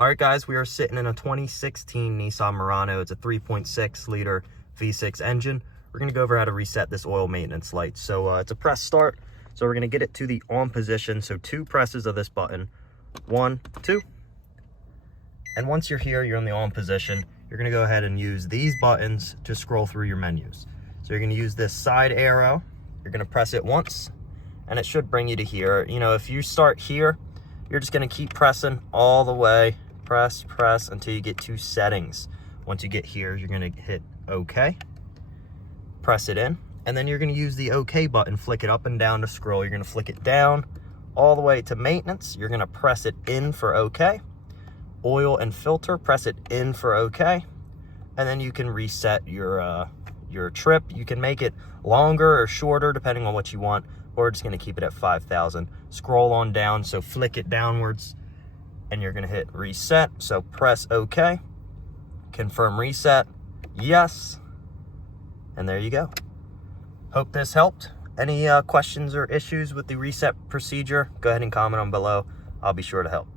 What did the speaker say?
All right, guys, we are sitting in a 2016 Nissan Murano. It's a 3.6 liter V6 engine. We're gonna go over how to reset this oil maintenance light. So it's a press start. So we're gonna get it to the on position. So 2 presses of this button, 1, 2. And once you're here, you're in the on position. You're gonna go ahead and use these buttons to scroll through your menus. So you're gonna use this side arrow. You're gonna press it once and it should bring you to here. You know, if you start here, you're just gonna keep pressing all the way. Press until you get to settings. Once you get here, you're gonna hit OK, press it in, and then you're gonna use the OK button, flick it up and down to scroll. You're gonna flick it down all the way to maintenance. You're gonna press it in for OK. Oil and filter, press it in for OK, and then you can reset your trip. You can make it longer or shorter depending on what you want. We're just gonna keep it at 5,000. Scroll on down, so flick it downwards, and you're gonna hit reset. So press OK, confirm reset, yes, and there you go. Hope this helped. Any questions or issues with the reset procedure, go ahead and comment on below. I'll be sure to help.